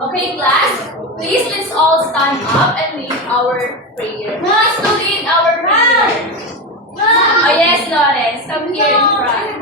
Okay, class, please let's all stand up and lead our prayer. Let's to lead our prayer. Oh yes, Lawrence, come here in front.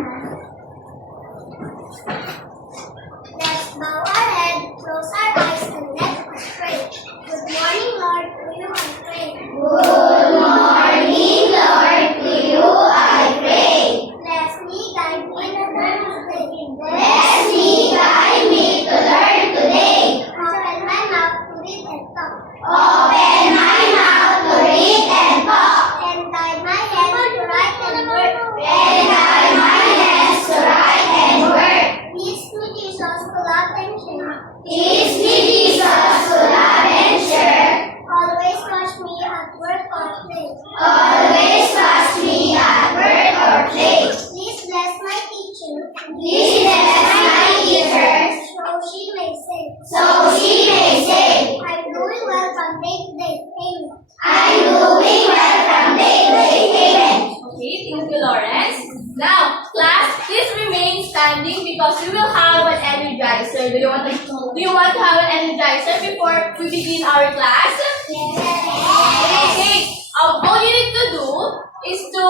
Let's bow our head, close our eyes, and let us pray. Good morning, Lord, to you I pray. Good morning, Lord, to you I pray. Bless me, guide me, and learn today. Bless me, guide me to learn today. Open my mouth to read and talk. Open my mouth to read and talk. And guide my hands to write and work. And guide my hands to write and work. Teach me, Jesus, to love and share. Teach me, Jesus, to love and share. Always watch me at work or play. Always watch me at work or play. Please bless my teacher. Please bless my teacher, So she may say, so she may say, I'm doing well from day to day. Amen. I'm doing well from day to day. Amen. Okay, thank you, Lawrence. Now, class, please remain standing because we will have an energizer. Do you want to have an energizer before we begin our class? Okay. All you need to do is to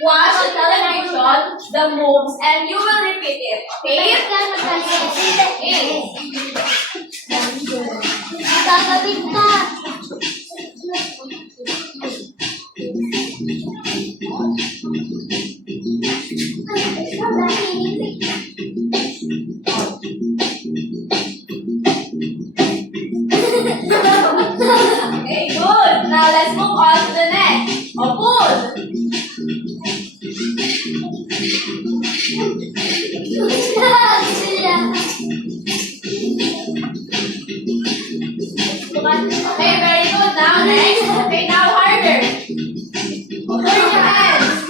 watch the television, the moves, and you will repeat it. Okay? Okay, good. Now let's move on to the next. Food. Okay, very good. Now next. Okay, now harder. Turn your hands.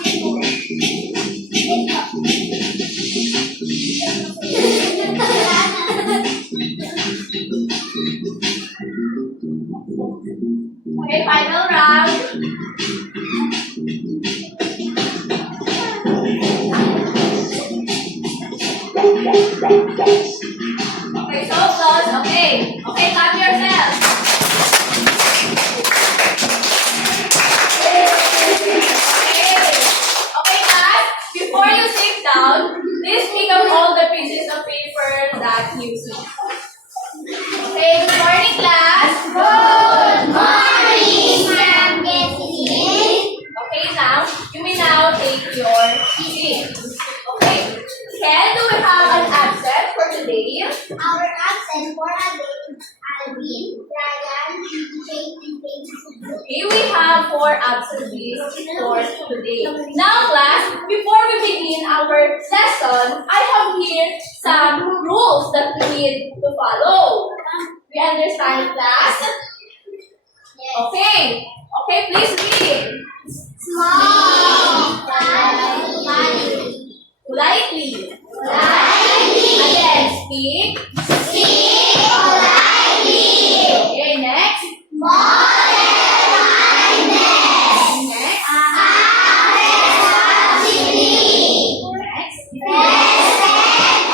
Okay, final round. Okay, so close. Okay. Okay, clap yourself. Okay, class, before you sit down, please pick up all the pieces of paper that you see. Okay, good morning, class. Good morning, Ma'am Okay, now, you may now take your seat. Okay, Ken, do we have an absent for today? Our absent for a day, Alvin, Ryan, Jake, and Casey. Okay, we have 4 absentees for today. Now, class, before we begin our lesson, I have here some rules that we need to follow. We understand, class? Okay. Okay, please read. Small, Politely. Politely. Again, speak. Speak politely. Okay, next. Model kindness. Next. Act responsibly. Next. Respect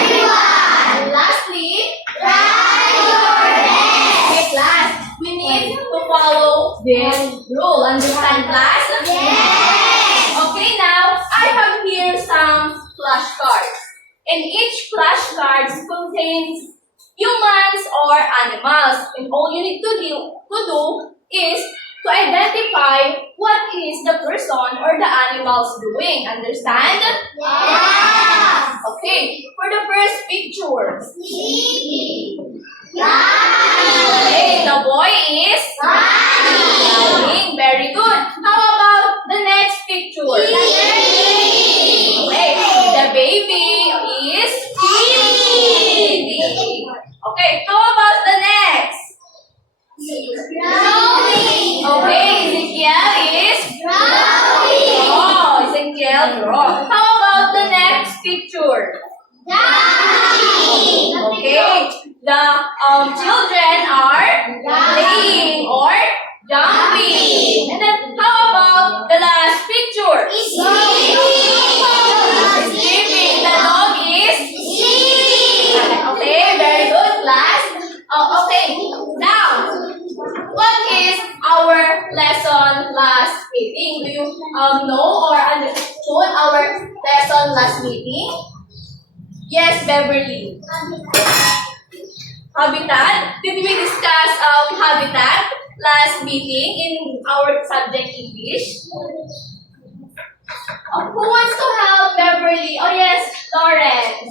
everyone. And lastly, Try your best. okay, class, we need to follow this rule. Understand, class? Yes. Okay, now I have here some flashcards. And each flashcard contains humans or animals. And all you need to do is to identify what is the person or the animals doing. Understand? Yes. Okay, for the first picture. Sleepy. Okay, the boy is running. Very good. How about the next picture? Okay, the baby is eating. Okay, how about the next? Okay, Ezekiel is oh, Ezekiel draw. How about the next picture? Okay, the children are playing or jumping. And then how about the last picture? Sleeping. The dog is sleeping. Okay, very good, class. last meeting? Do you know or understood our lesson last meeting? Yes, Beverly. Habitat. Did we discuss habitat last meeting in our subject English? Who wants to help Beverly? Oh yes, Lawrence.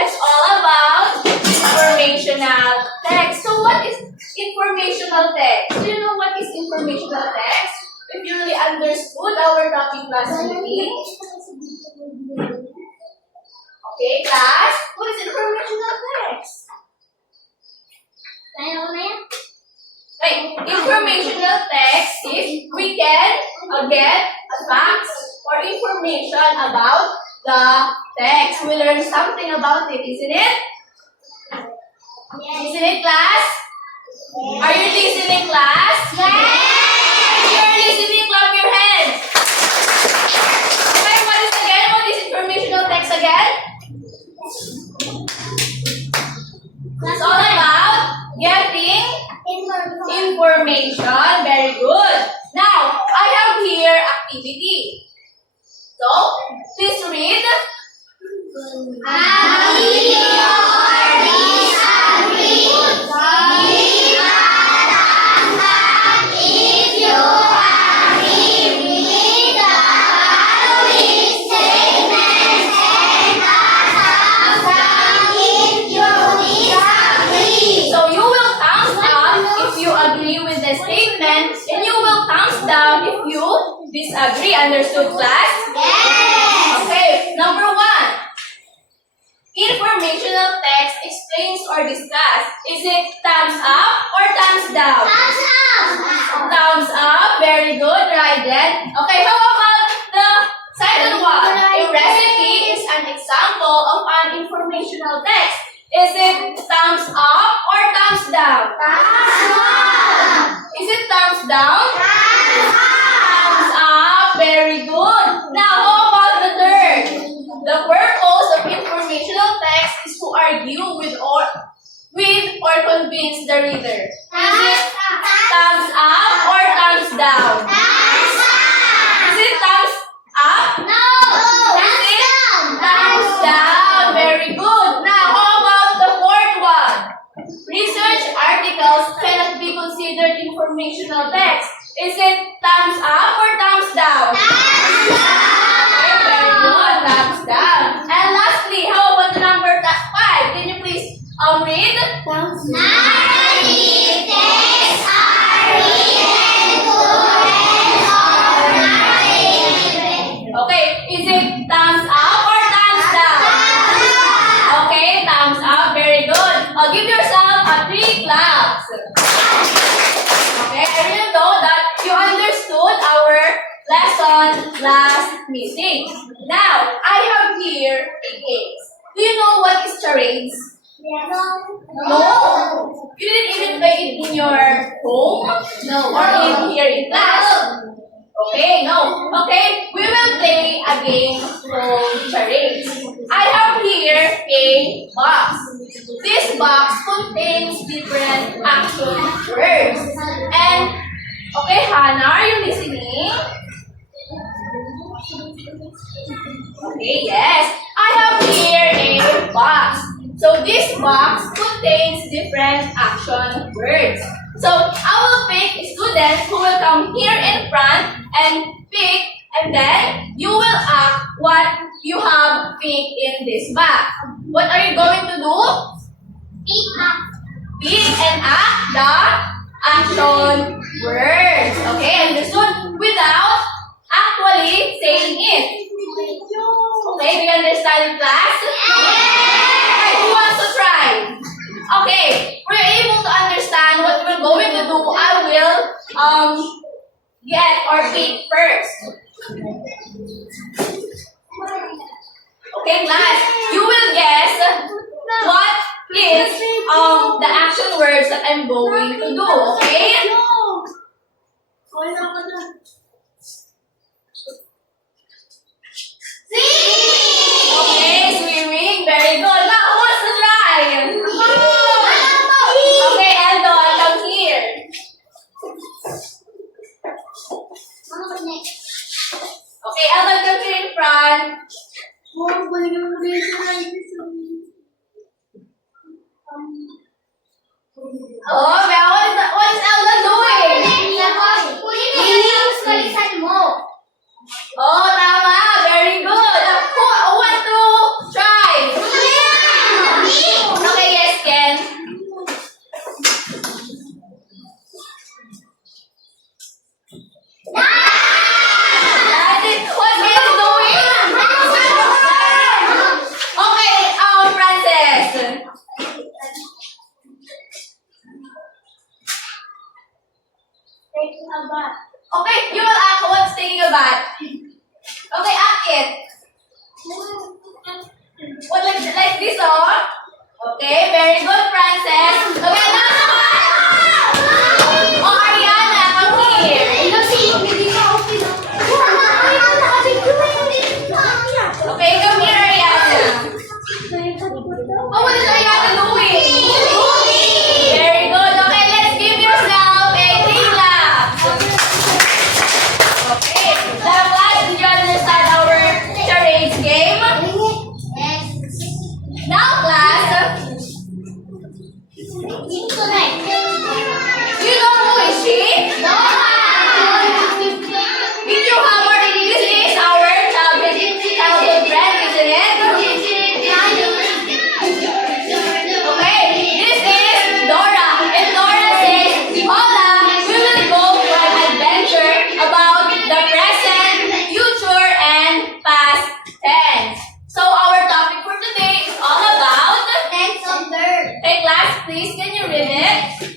It's all about informational text. So what is informational text? Do you know what is informational text? If you really understood our topic last meeting. Okay, class. What is informational text? Right. Informational text is we can get facts or information about the text. We learn something about it, isn't it? Isn't it, class? Are you listening, class? If you're listening, clap your hands. Okay, what is informational text again? It's all about getting information. Very good. Now, I have here activity. So, please read. Agree or disagree. We are not if you agree with the following statements and a thumbs down if you disagree. So, you will thumbs up if you agree with the statement, and you will thumbs down if you disagree. Understood, class? Yes. Okay, number 1. Informational text explains or discuss. Is it thumbs up or thumbs down? Thumbs up. Thumbs up. Very good. Right then. Okay, how about the second one? A recipe is an example of an informational text. Is it thumbs up or thumbs down? Thumbs up. Is it thumbs down? Thumbs up. Thumbs up. Very good. Now, how about the third? The purpose of informational text is to argue with or convince the reader. Is it thumbs up or thumbs down? Thumbs up. Is it thumbs up? No. Is it thumbs down? Very good. Now, how about the fourth one? Research articles cannot be considered informational text. Is it thumbs up or thumbs down? Thumbs up. Okay, very good. Thumbs down. And lastly, how about the number 5? Can you please read? Narrative texts are written to tell or narrative. Okay, is it thumbs up or thumbs down? Okay, thumbs up. Very good. Give yourself a 3 claps. Okay, I really know that you understood our lesson last meeting. Now, I have here a case. Do you know what is charades? No? You didn't even play it in your home? No. Or in here in class? Okay, no. Okay, we will play a game called charades. I have here a box. This box contains different action words. And, okay, Hannah, are you listening? Okay, yes. I have here a box. So this box contains different action words. So I will pick a student who will come here in front and pick, and then you will act what you have picked in this box. What are you going to do? Pick and act the action words. Okay, understood? Without actually saying it. Okay, do you understand, class? Alright, who wants to try? Okay, for you able to understand what we're going to do, I will get or pick first. Okay, class, you will guess what is the action words that I'm going to do, okay? Okay, swimming, very good. Now, who wants to try? Okay, Eldon, come here. Okay, you will act what's taking a bath. Okay, act it. What, like this, oh? Okay, very good, Frances. Okay, now oh, Ariana, come here. Okay, come here, Ariana. Oh, what is Ariana doing? Very good. Okay, let's give yourself a big clap. Okay, now class, did you understand our charades game? Now class, you know who is she? Did you have our, this is our childhood friend, isn't it? Okay, this is Dora. And Dora says, Hola, we will go for an adventure about the present, future, and past tense. So our topic for today is all about, hey class, please, can you read it?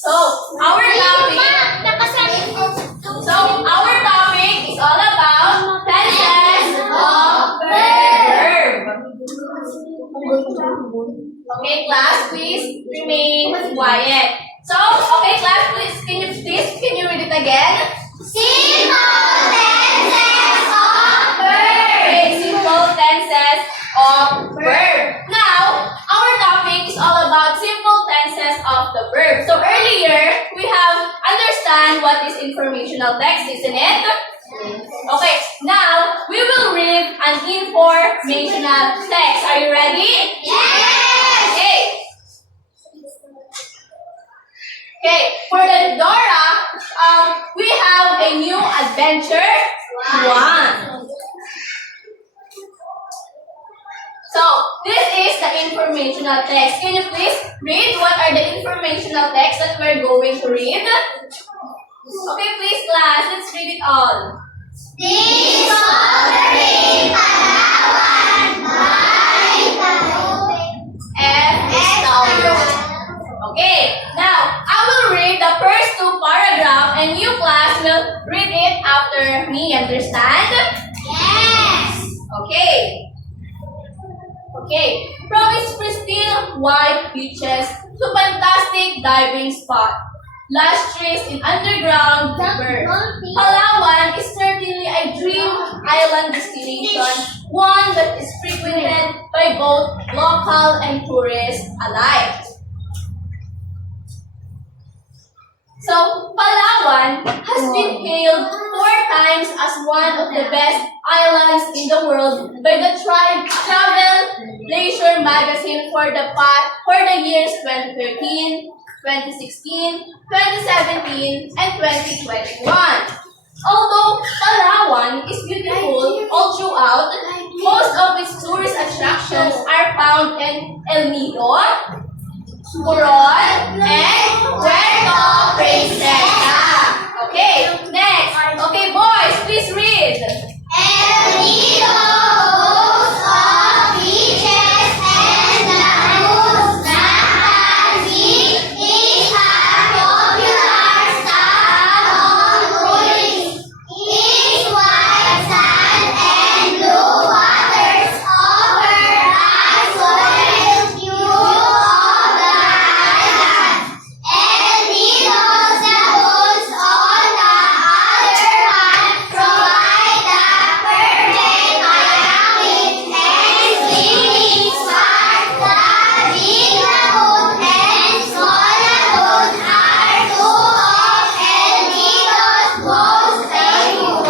So our topic is all about tenses of verb. Okay, class, please remain quiet. So, okay, class, please, can you read it again? Okay, simple tenses of verb. Now, our topic is all about simple tenses of the verb. So earlier, we have understand what is informational text, isn't it? Okay, now we will read an informational text. Are you ready? Okay. Okay, for the Dora, we have a new adventure. One. So, this is the informational text. Can you please read what are the informational texts that we're going to read? Okay, please class, let's read it all. F is Tayo. Okay, now I will read the first two paragraphs and you class will read it after me, understand? Okay. Okay, from its pristine white beaches to fantastic diving spot, lush trees in underground river, Palawan is certainly a dream island destination, one that is frequented by both local and tourists alike. So, Palawan has been hailed 4 times as one of the best islands in the world by the Travel Leisure magazine for the years 2013, 2016, 2017, and 2021. Although Palawan is beautiful all throughout, most of its tourist attractions are found in El Nido, Coron, and Puerto Princesa. Okay, next. Okay, boys, please read.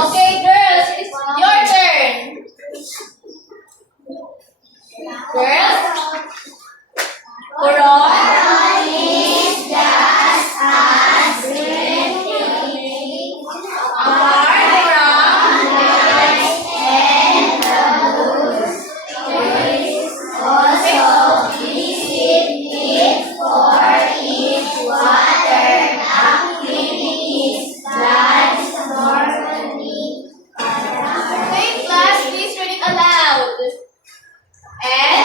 Okay, girls, it's your turn. Girls, Coron, okay, class, please read it aloud. And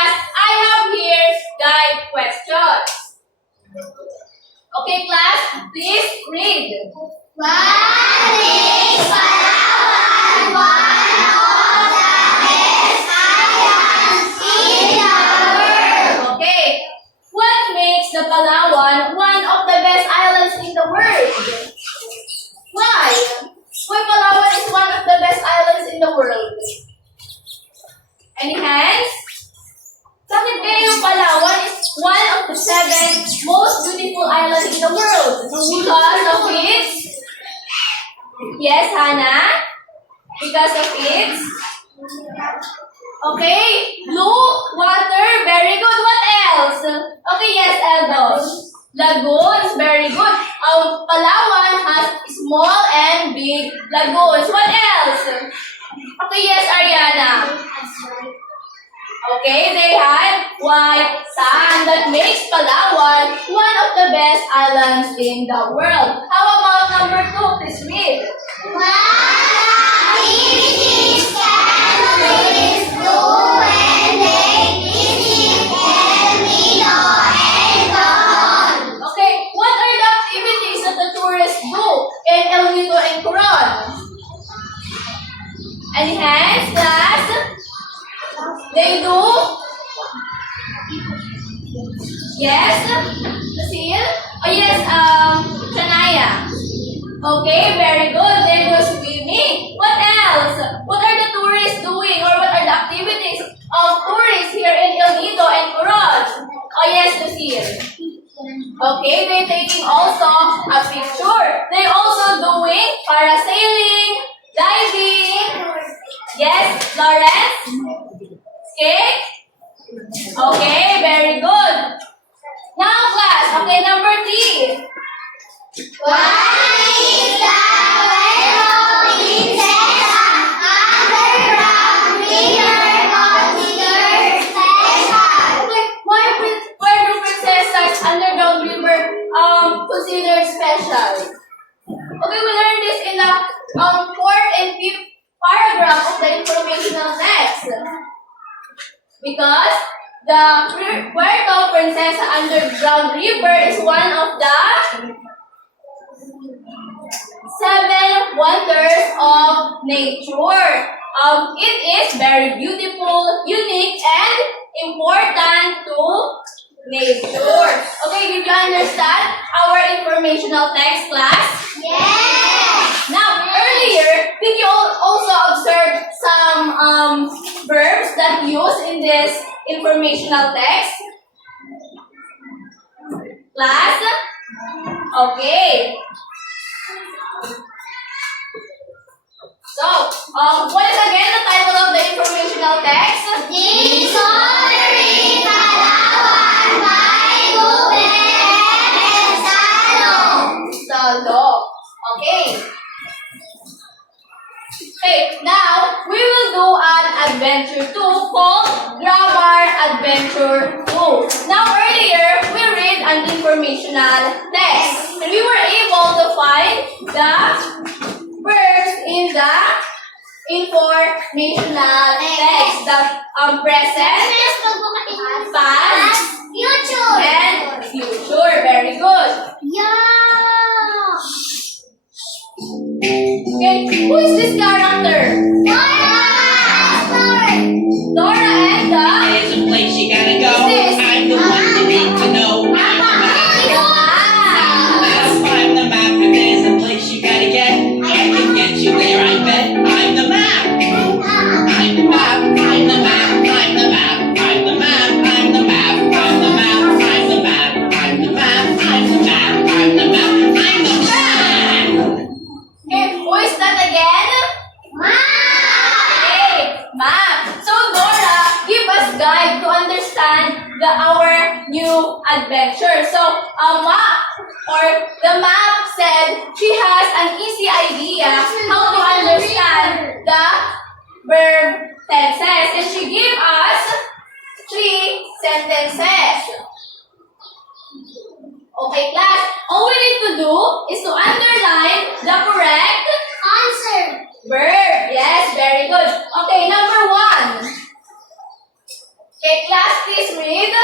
class, I have here guide questions. Okay, class, please read. What makes Palawan one of the best islands in the world? Okay, what makes the Palawan one of the best islands in the world? Why? Why Palawan is one of the best islands in the world? Any hands? Bakit kaya yung Palawan is one of the 7 most beautiful islands in the world? Because of its... Yes, Hannah? Because of its... Okay, blue water, very good. What else? Okay, yes, Eldos. Lagoons, very good. Palawan has small and big lagoons. What else? Okay, yes, Ariana. Okay, they had white sand that makes Palawan one of the best islands in the world. How about number 2? Please read. What activities can tourists do when they visit El Nido and Coron? Okay, what are the activities that the tourists do in El Nido and Coron? Any hands, class? They do? Yes? Cecile? Oh yes, Shania. Okay, very good. They do swimming. What else? What are the tourists doing or what are the activities of tourists here in El Nido and Coron? Oh yes, Lucille. Okay, they're taking also a picture. They also doing parasailing, diving. Yes, Lawrence? Okay? Okay, very good. Now, class, okay, number 3. What is the Puerto Princesa underground river considered special? Okay, why Puerto Princessa's underground river considered special? Okay, we learned this in the 4th and 5th paragraph of the informational text. Because the Puerto Princesa underground river is one of the 7 wonders of nature. It is very beautiful, unique, and important to nature. Okay, did you understand our informational text, class? Yes! Now, earlier, did you also observe some verbs that used in this informational text? Class? Okay. So, what is again the title of the informational text? Discovering Palawan by Ruben and Salo. Salo. Okay. Okay, now we will do an adventure 2 called Grammar Adventure 2. Now earlier, we read an informational text. And we were able to find the verbs in the informational text. The present, past, Future. and future. Very good. Yeah. Okay, who is this character? Dora and the... There's a place you gotta go. Who's this? I'm the one you need to know. I'm the Ah! map. I'm the map. If there's a place you gotta get, I can get you there, I bet. I'm the map. I'm the map. I'm the map. I'm the map. I'm the map. I'm the map. I'm the map. I'm the map. I'm the map. I'm the map. I'm the map. I'm the map. Okay, who is that again? Okay, map. So Dora, give us guide to understand our new adventure. So map or the map said she has an easy idea how to understand the verb tenses, and she gave us 3 sentences. Okay, class. All we need to do is to underline the correct Answer. verb. Yes, very good. Okay, number 1. Okay, class, please read.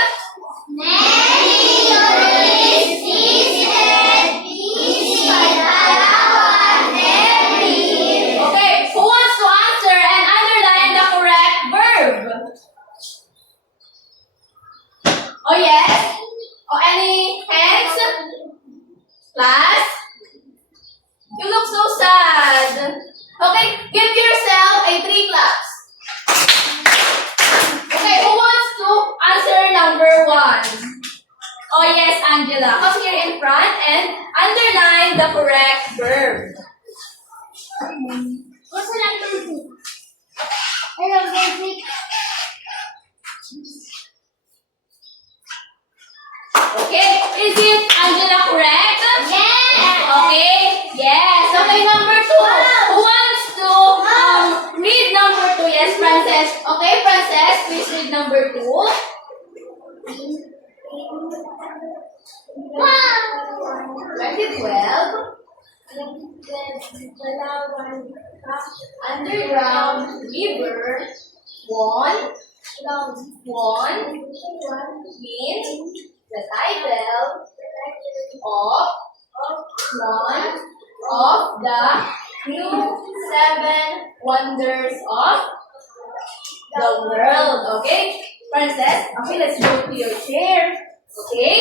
Many tourists visited this Palawan every year. Okay, who wants to answer and underline the correct verb? Oh, yes? Oh, any hands? Class? You look so sad. Okay, give yourself a 3 claps. Okay, who wants to answer number 1? Oh, yes, Angela. Come here in front and underline the correct verb. What's the number 2? Hello, baby. Okay, is it Angela correct? Yes. Okay, yes. Okay, number 2. Who wants to read number 2? Yes, Frances. Okay, Frances, please read number 2. 2012, underground river won win the title of one of the new 7 wonders of the world. Okay, Princess. Okay, let's go to your chair. Okay.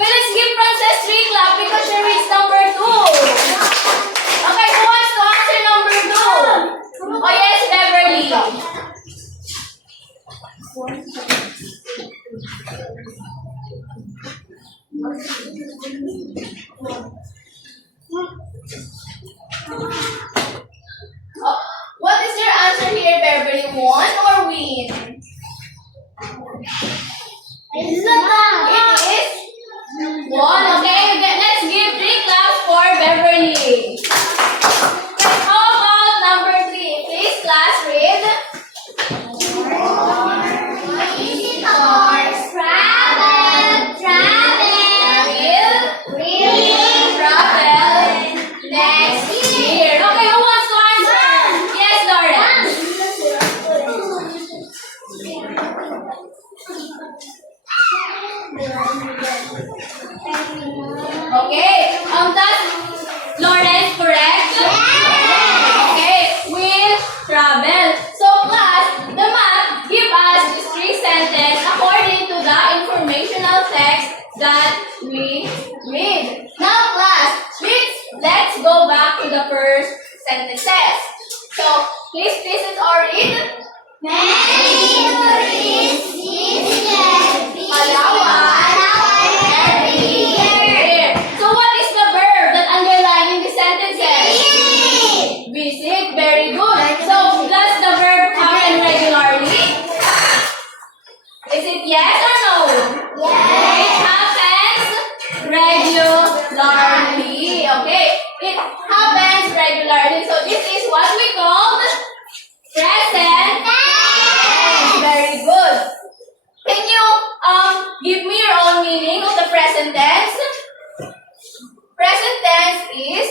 Okay, let's give Princess 3 clap because she reads number 2. Okay, who wants to answer number 2? Oh yes, Beverly. Oh, what is your answer here, Beverly? Won or win? It is won. Okay, let's give 3 claps for Beverly. Okay, how about number 3? Please, class, read. Visitors Will travel next year. Okay, who wants to answer? Yes, Lauren. Okay, that's Lawrence, correct? Okay, will travel. So class, the map give us this 3 sentences according to the informational text that we read. Now class, let's go back to the first sentences. So please let's all read. Many tourists visited Palawan every year. So what is the verb that underlined in the sentences? Visit. Very good. So does the verb happen regularly? Is it yes or no? It happens regularly. Okay. It happens regularly. So this is what we call present tense. Very good. Can you give me your own meaning of the present tense? Present tense is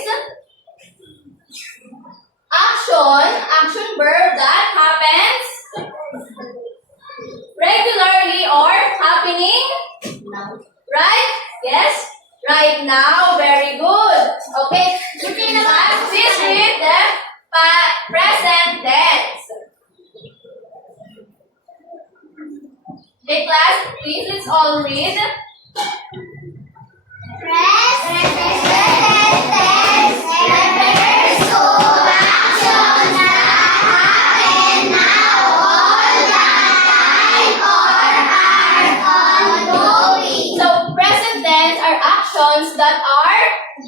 action verb that happens regularly or happening, right? Yes? Right now. Very good. Okay. Class, please read the present tense. Okay, class, please let's all read. So present tense are actions that are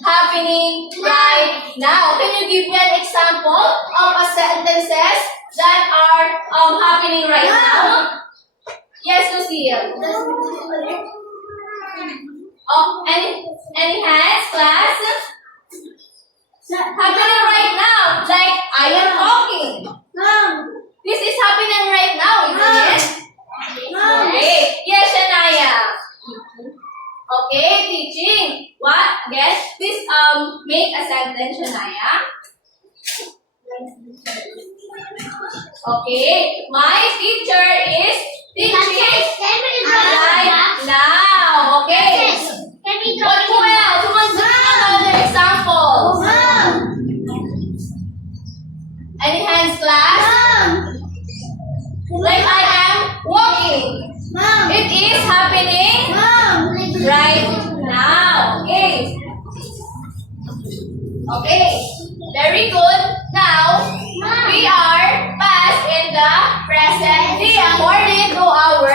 happening right now. Can you give me an example of a sentences that are happening right now? Yes, Lucille. Oh, any hands, class? Happening right now, like I am talking. This is happening right now, isn't it? Okay. Yes, Shania. Okay, teaching. What? Yes. Please make a sentence, Shania. Okay. My teacher is teaching happening right now. Okay. Okay. Very good. Now, we are past in the present day according to our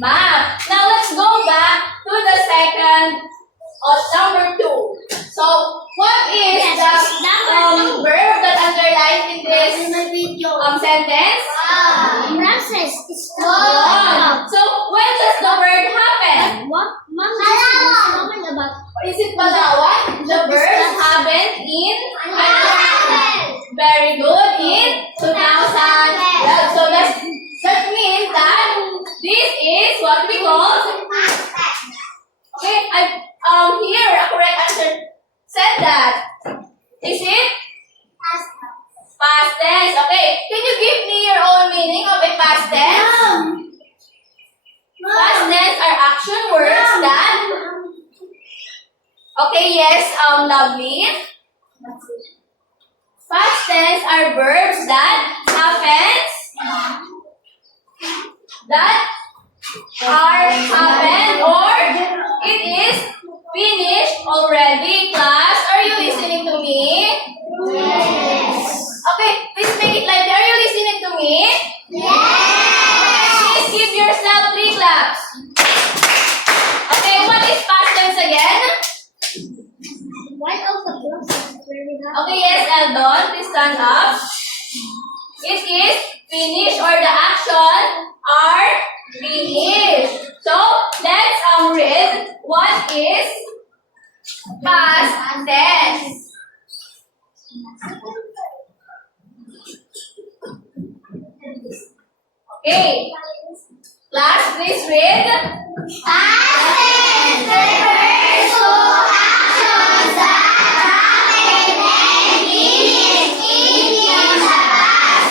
map. Now, let's go back to the second number 2. So, what is the verb that underlies in this sentence? Process is So, when does the word happen? Is it Palawan? The verb happened in very good in 2012. So, that means that this is what we call. Okay, here a correct answer said that. Is it past tense? Okay, can you give me your own meaning of a past tense? Past tense are action words that. Okay, yes, lovely. Past tense are verbs that happens. That are happened or it is finished already. Class, are you listening to me? Okay, please make it lively. Are you listening to me? Please give yourself 3 claps. Okay, what is past tense again? Okay, yes, Eldon, please stand up. It is finished or the action are finished. So, let's read what is past tense. Okay. Class, please read.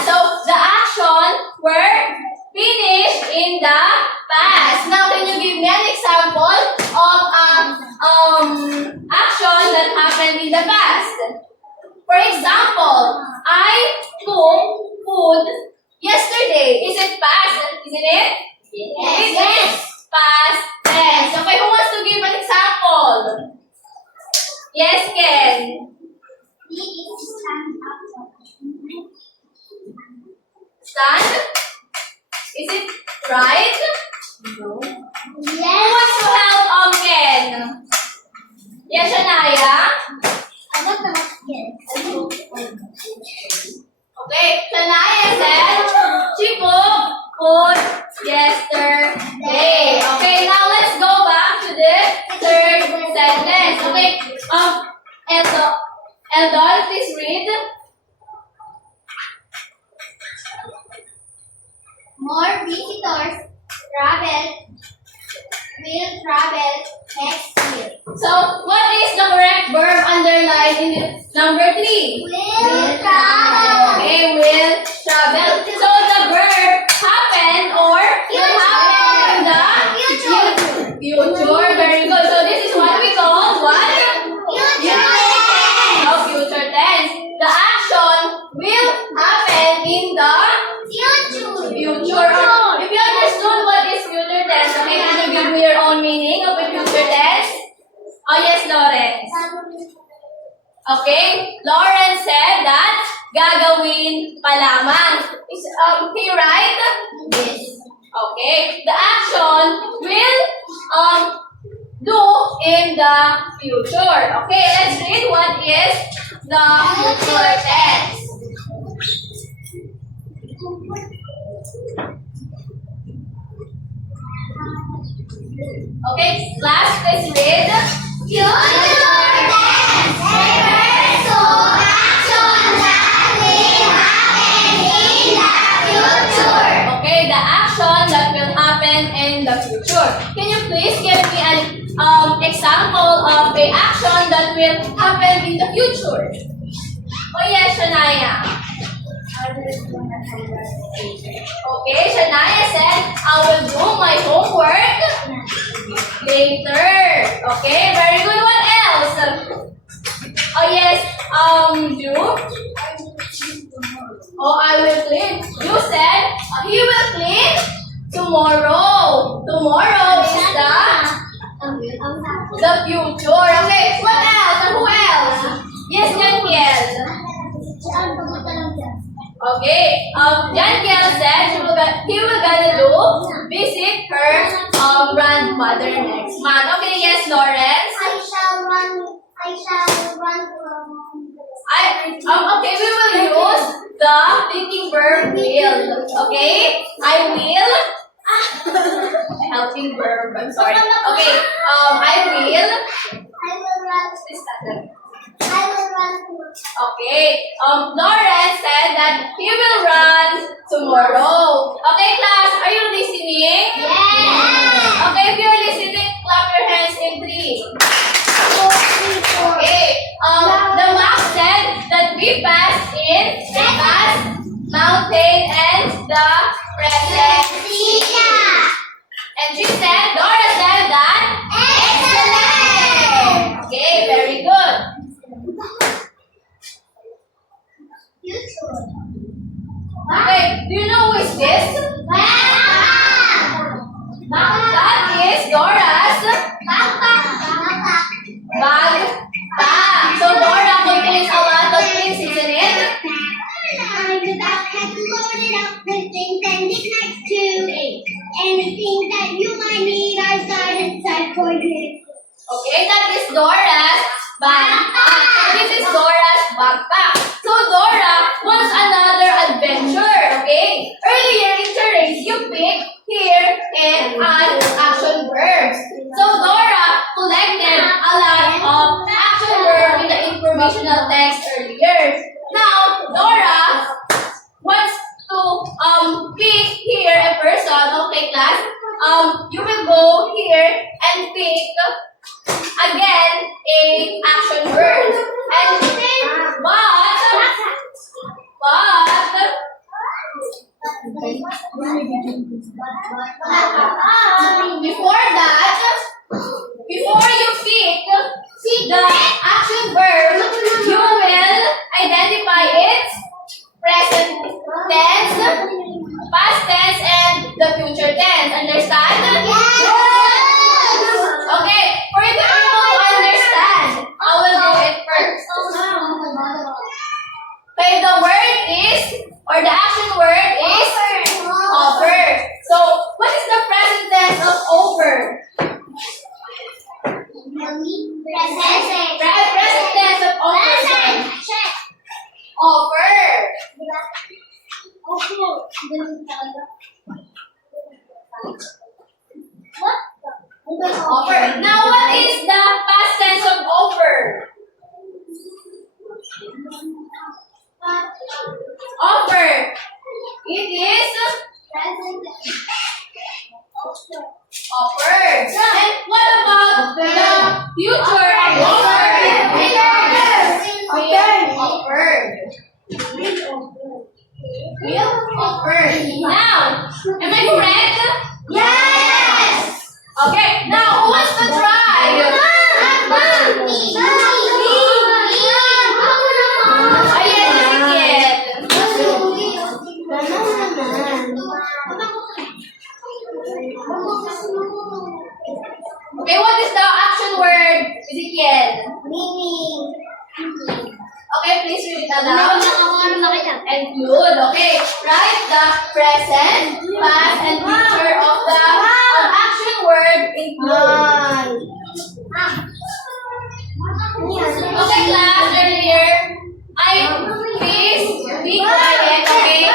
So, the action were finished in the past. Now, can you give me an example of action that happened in the past? For example, I cooked food yesterday. Is it past? Isn't it? It is past tense. Okay, who wants to give an example? Yes, Ken. Stand? Is it right? No. Who wants to help Ken? Yes, Shania? Okay, Shania said she cooked food yesterday. Okay, now let's go back to the third sentence. Okay, Eldon, please read. More visitors will travel next year. So, what is the correct verb underlined in number 3? Will travel. Okay, will travel. So, the verb happen or will happen in the future. Very good. So, this is what we call what? Future tense. The action will happen in the future. If you understood what is future tense, okay, can you give me your own meaning of a future tense? Oh, yes, Lawrence. Okay, Lawrence said that gagawin pa lamang. Is he right? Yes. Okay, the action will do in the future. Okay, let's read what is the future tense. Okay, class, please read. Future tense refers to action that will happen in the future. Okay, the action that will happen in the future. Can you please give me an example of the action that will happen in the future? Oh yes, Shania. Okay, Shania said, I will do my homework later. Okay, very good. What else? Oh yes, you? Oh, I will clean. You said he will clean tomorrow. Tomorrow the future. Okay, what else? Who else? Yes, Jankiel. Okay, Jankiel said he will gonna do visit her grandmother next month. Okay, yes, Lawrence. I shall run from Okay, we will use the thinking verb will. Okay, I will. Helping verb. I'm sorry. Okay, I will. I will run Okay, Lawrence said that he will run tomorrow. Okay, class, are you listening? Yes. Okay, if you're listening, clap your hands in 3. Okay, the map said that we passed mountain and the present. And she said, Dora said that. Excellent. Okay, very good. Okay, do you know who is this? That is Dora's backpack. So Dora contains a lot of things, isn't it? Anything that you might need, I've got inside for you. Okay, that is Dora's backpack. So this is Dora's backpack. So Dora wants another adventure, okay? Earlier in today's you picked here and action verbs. So Dora collected a lot of action verbs in the informational text earlier. Now, Dora wants to pick here a person, okay class? You will go here and pick again a action word. And before that, before you pick the action verb, you will identify its present tense, past tense, and the future tense. Understand? Okay, for you to be able to understand, I will do it first. Okay, the word is, or the action word is offer. So, what is the present tense of offer? Present tense of offer. Offer. Offer. Now, what is the past tense of offer? Offer. It is offer. And what about the future of offer? Will offer. Now, am I correct? Yes. Okay, now who wants to try? Okay, what is the action word, Ezekiel? Okay, please read it aloud. Include. Okay, write the present, past, and future of the action word include. Okay, class, earlier, please be quiet, okay?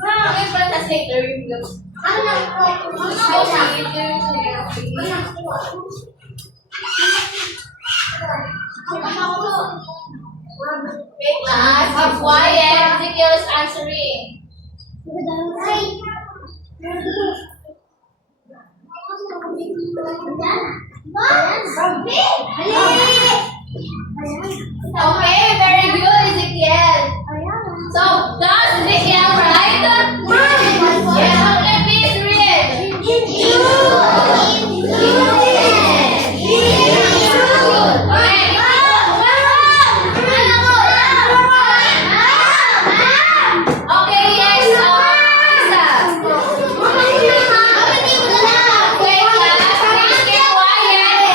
Okay, fantastic. The review. Okay, class, be quiet. Ezekiel is answering. Okay, very good, Ezekiel. So, does Ezekiel write? Yes, okay, please read. Okay, yes, Lisa. Okay, class, please keep quiet.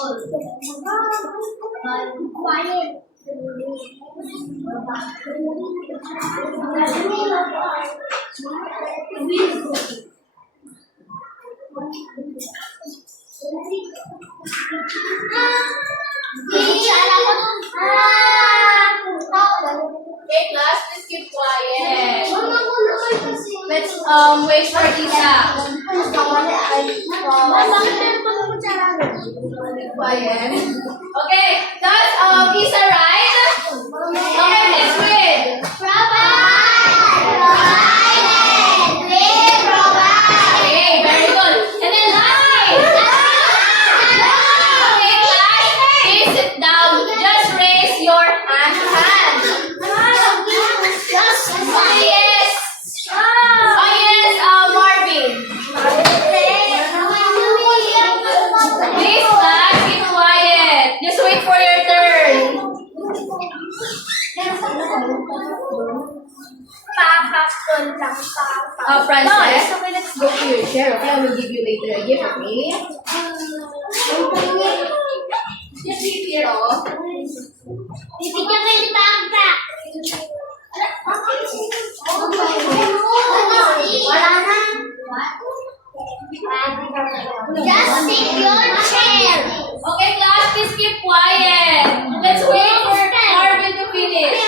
Quiet. Okay, class, please keep quiet. Let's wait for Lisa. Quiet. Okay, that's Lisa, right? Okay, let's read. Okay, very good. And then line. Okay, class, please sit down. Just raise your hand. Oh yes. Oh yes, Marvin. Please, class, keep quiet. Just wait for your turn. Frances, okay, let's go to your chair. Okay, I will give you later a gift. Okay. Just leave here, oh. Just take your chair. Okay, class, please keep quiet. Let's wait for Marvin to finish.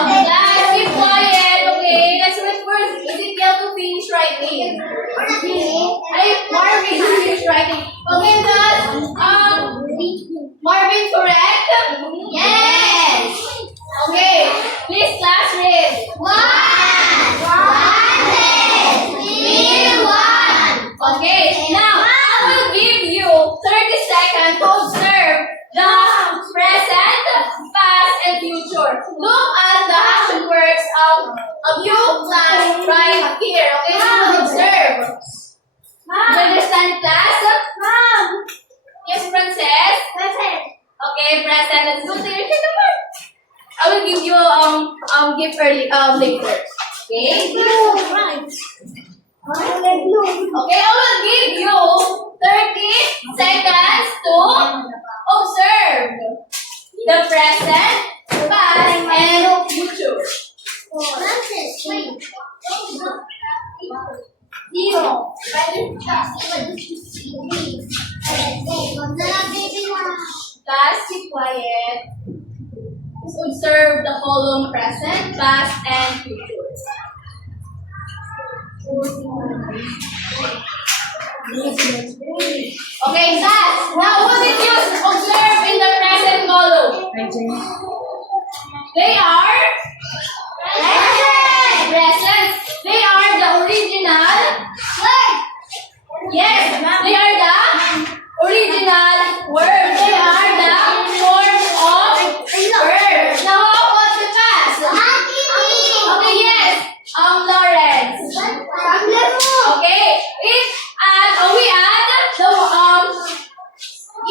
Okay, guys, keep quiet. Okay, let's wait for Ezekiel to finish writing. Marvin to finish writing. Okay, guys. Marvin, correct? Yes. Okay, please class read. Okay, now I will give you 30 seconds to observe the present, past, and future. Look at the action words of you class right here. Okay, you will observe. You understand, class? Yes, Princess? Okay, present. Let's go to your number. I will give you gift early later. Okay? Okay, I will give you 30 seconds to observe the present, past, and future. Class, keep quiet. Just observe the column present, past, and future. Okay, class. Now, what did you observe in the present column? They are present. They are the original. Yes, they are the original word. They are the form of verb. Now, how about the past? Okay, yes. Lawrence. Okay, we add the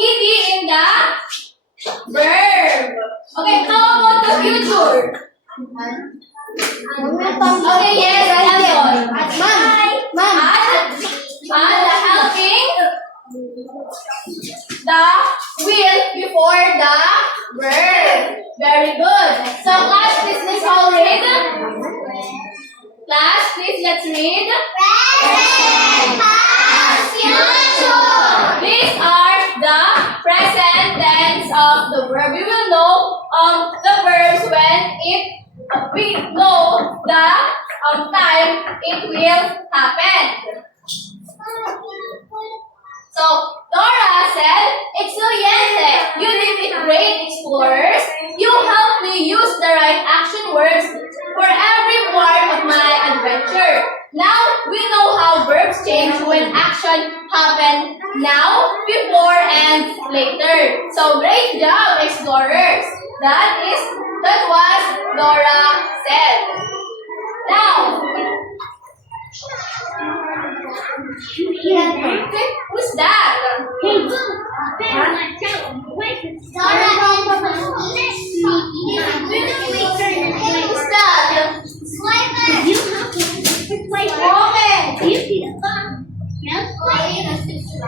ed in the verb. Okay, how about the future? Okay, yes, Elliot. Add the helping the will before the verb. Very good. So class, please let's all read. Class, please let's read. These are the present tense of the verb. We will know the verbs when we know the time it will happen. So Dora said, "Excelente! You did it great, explorers. You helped me use the right action words for every part of my adventure. Now we know how verbs change when action happen now, before, and later. So great job, explorers." That was Dora said. Now, Who's that? Who's that?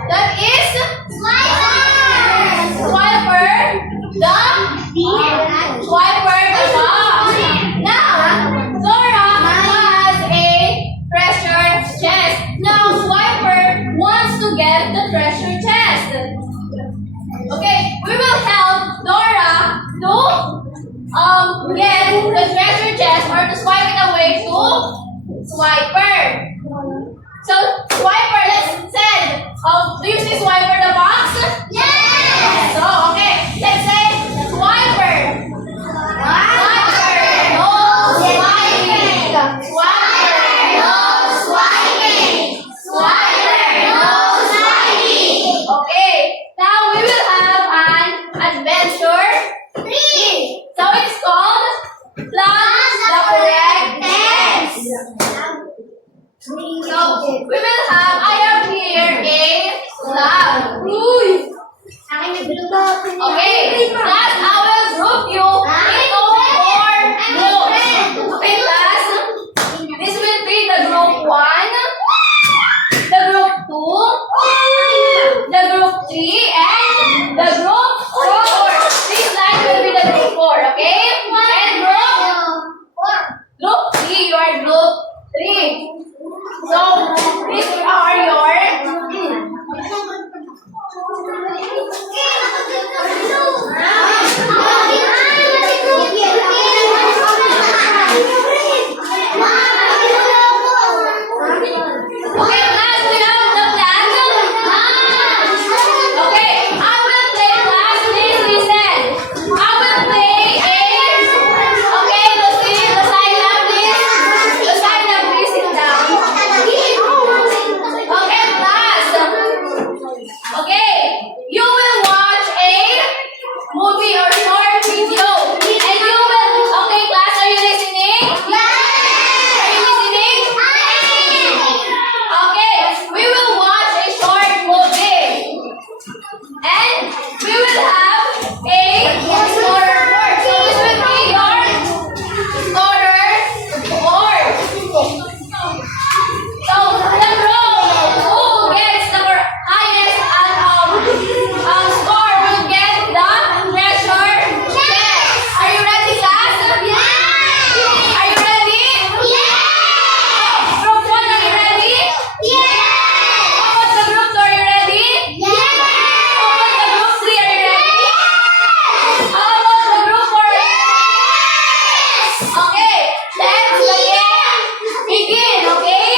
That is Swiper. The Swiper the box. Now, Zora has a treasure chest. Now, Swiper wants to get the treasure chest. Okay, we will help Dora to get the treasure chest or to swipe it away to Swiper. So, Swiper, let's send. Do you see Swiper the box? Yes! So, okay, let's say Swiper. Swiper, no swiping. Swiper, no swiping. Swiper, no swiping. Okay, now we will have an adventure. 3. So it's called Plus the Correct Tense. So we will have, I have here a lab. Okay, class, I will group you in 4 groups. Okay, class, this will be the group 1, the group 2, the group 3, and the group 4. This line will be the group 4, okay? And group 3, you are group 3. So, these are your okay, class, we have the plan. Okay, I will play class, please listen. I will play a okay, Lucy, the sign up, please. The sign up, please sit down. Okay, class. Okay, you will watch a movie or short video. And you will, okay, class, are you listening? Are you listening? Okay, we will watch a short movie. And we will have a scorer board. So this will be your scorer board. So the group who gets the highest score will get the treasure chest. Are you ready, class? Are you ready? Group 1, are you ready? How about the group 2, are you ready? How about the group 3, are you ready? How about the group 4? Okay, let's begin, okay?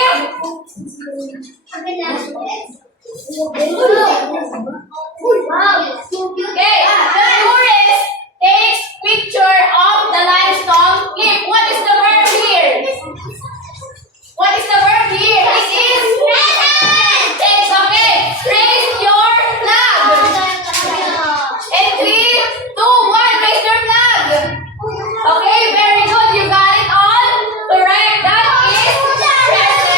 Okay, the tourist takes picture of the limestone cliff. What is the verb here? What is the verb here? This is present. Takes, okay. Raise your flag. And 3, 2, 1, raise your flag. Okay, very good. You got it all correct. That is present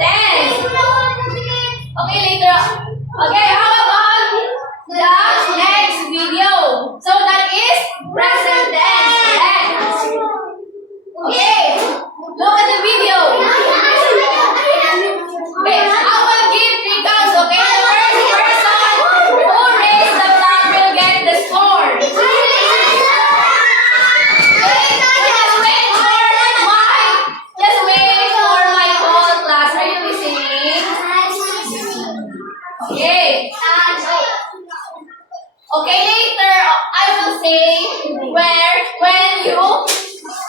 tense. Okay, later. Okay, how about the next video? So that is present tense. Okay, look at the video. Okay, I will give 3 counts, okay? The first person who raised the flag will get the score. Just wait for my whole class. Are you listening? Okay. Okay, later I will say when you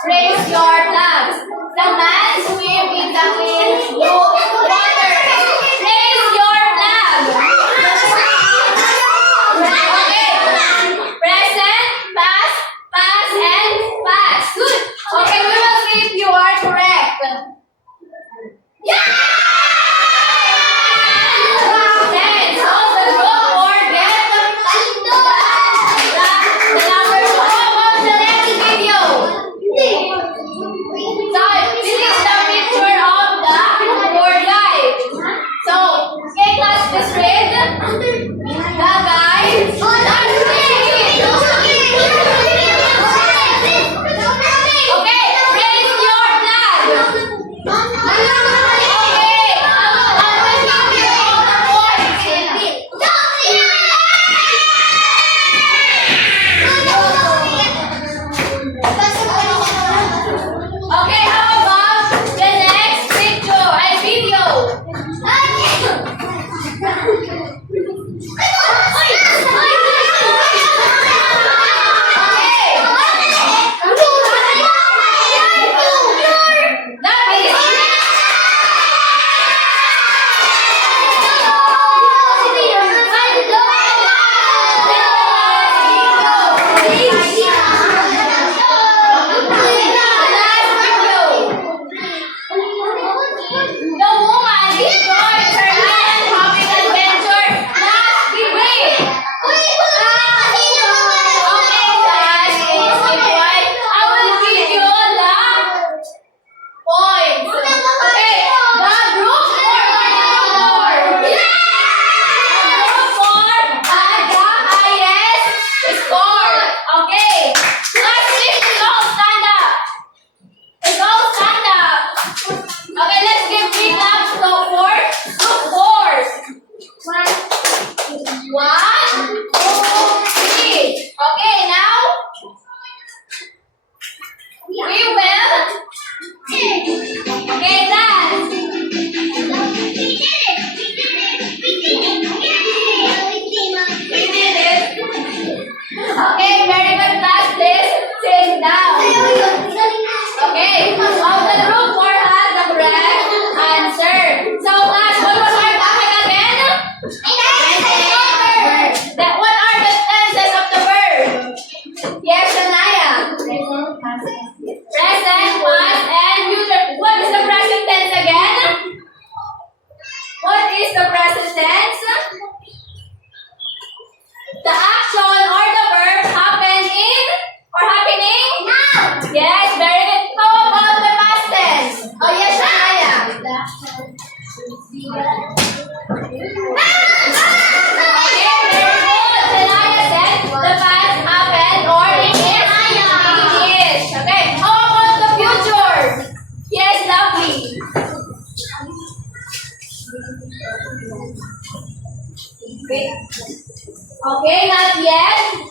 raise your flags. The man swim in the clear blue water. Raise your flag. Okay. Present, past, past, and past. Good. Okay, we will see if you are correct. Then, so the group 4 get the number 2. How about the next video? So, this is the picture of the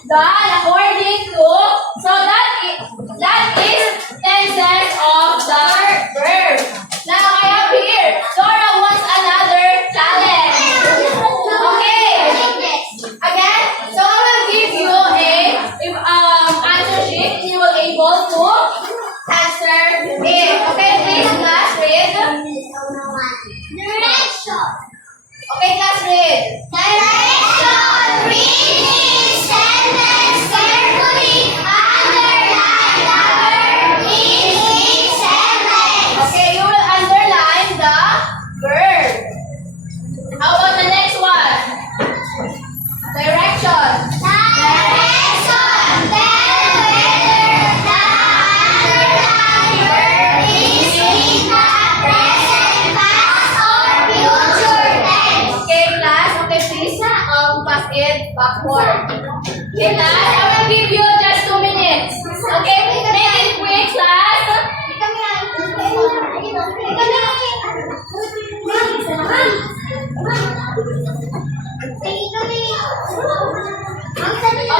done according to, so that is tenses of the verb. Now I have here, Dora wants another challenge. Okay. Again, so I will give you a answer sheet. You will able to answer it. Okay, please class read. Direction. Okay, class read. Direction. Reading sentence carefully. Underline the verb in each sentence. Okay, you will underline the verb. How about the next one? Direction. Direction. Tell whether the underlined verb is in the present, past, or future tense. Okay, class. Okay, please. Pass it backward. Okay, class. I will give you just 2 minutes. Okay, make it quick, class.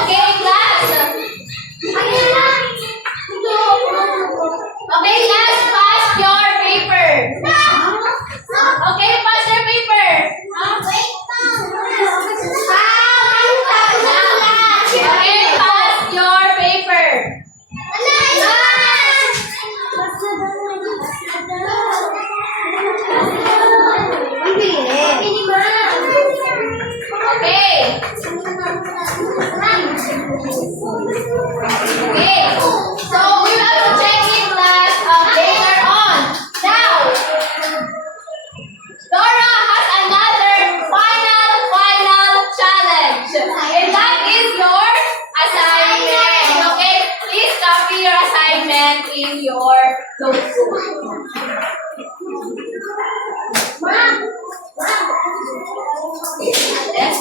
Okay, class. Okay, class. Pass your paper. Okay, pass your paper. Okay, pass your paper. Okay. Okay. So we will check it class later on. Now, Dora has another final challenge. And that is your assignment. Okay? Please copy your assignment in your notebook. Yes.